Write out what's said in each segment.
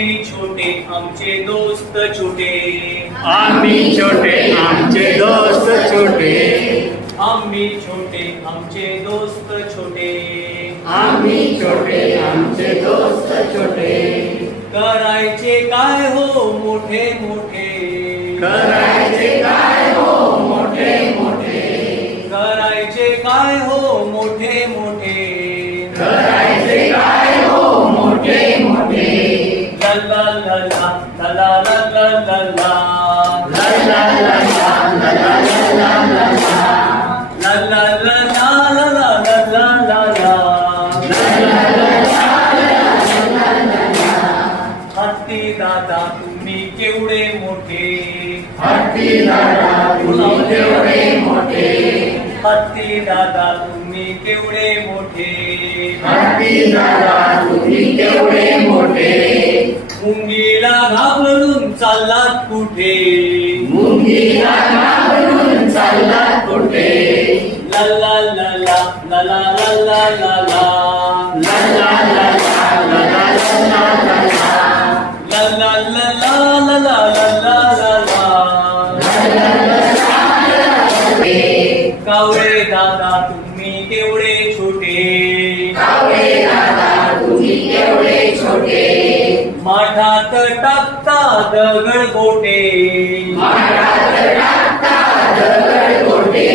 आम्ही छोटे आमचे दोस्त छोटे, आम्ही छोटे आमचे दोस्त छोटे, आम्ही छोटे आमचे दोस्त छोटे, आम्ही छोटे आमचे दोस्त छोटे. करायचे काय हो मोठे मोठे, करायचे काय हो मोठे मोठे, करायचे काय हो मोठे मोठे, करायचे काय हो मोठे मोठे. ला ला ला ला ला ला ला ला ला. ला ला ला ला ला ला ला ला ला. ला ला ला ला ला ला ला ला ला. हत्ती दादा तुम्ही केवढे मोठे, हत्ती दादा तुम्ही केवढे मोठे, हत्ती दादा तुम्ही केवढे मोठे, हत्ती दादा तुम्ही केवढे मोठे. मुंगीला घाबरून चाललात कुठे, मुंगीला घाबरून चाललात कुठे. ला ला ला ला ला ला ला ला ला ला. ला ला ला ला ला ला ला ला ला. ला ला ला ला ला ला ला ला ला. कावळे दादा तुम्ही केवढे छोटे, कावळे दादा तुम्ही केवढे छोटे. माठात टाकता दगड गोटे, माठात टाकता दगड गोटे.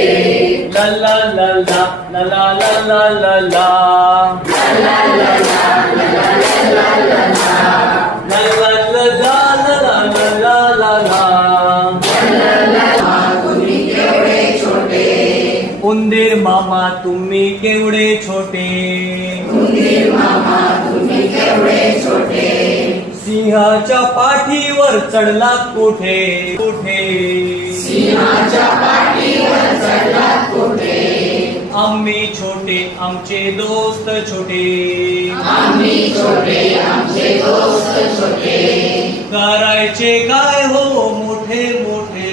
ला ला ला ला ला ला ला ला ला ला. ला ला ला ला ला ला ला ला ला. ला ला ला ला ला ला ला ला. तुम्ही केवढे छोटे, उंदीर मामा तुम्ही केवढे छोटे, उंदीर मामा तुम्ही केवढे छोटे. सिंहाच्या पाठीवर चढलात कुठे कुठे, सिंहाच्या पाठीवर चढलात कुठे. आम्ही छोटे आमचे दोस्त छोटे, आम्ही छोटे आमचे दोस्त छोटे. करायचे काय हो मोठे मोठे,